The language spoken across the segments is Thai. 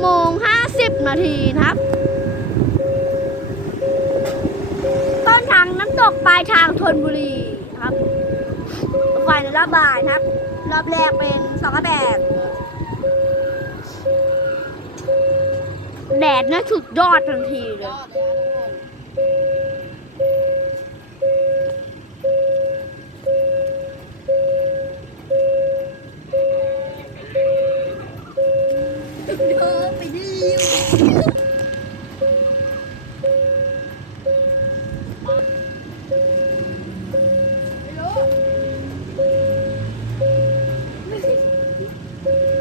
โมง 50 นาทีนะครับ ต้นทางน้ำตกปลายทางธนบุรีนะครับไฟในรอบบ่ายนะครับ รอบแรกเป็นสองแบบแดดน่าสุดยอดทันทีเลย เดินไปดิวไม่รู้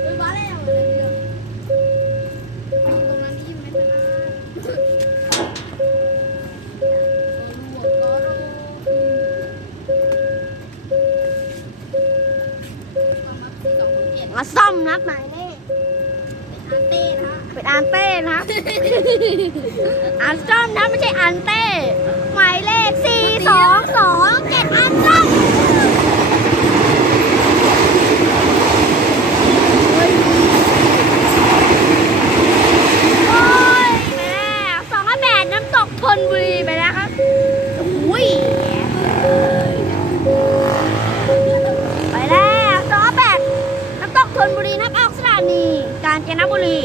เป็นบ้าแล้วเลยเดียวไปอยู่ตรงนั้นที่อยู่ในตลาดโอ้โหก็รู้ประมาณสี่สองหกเจ็ดมาซ่อมนับหมายเลขเป็นอาร์เต้นะเป็นอันเต้นะครับ อันซ่อมนะไม่ใช่อันเต้ หมายเลขสี่สองสองเจ็ดอันซ่อมโอ้ยแม่สองแปดน้ำตกธนบุรีไปแล้วครับอุ้ยไปแล้วสอแปดน้ำตกธนบุรีนับออกสถานี กาเจนบุรี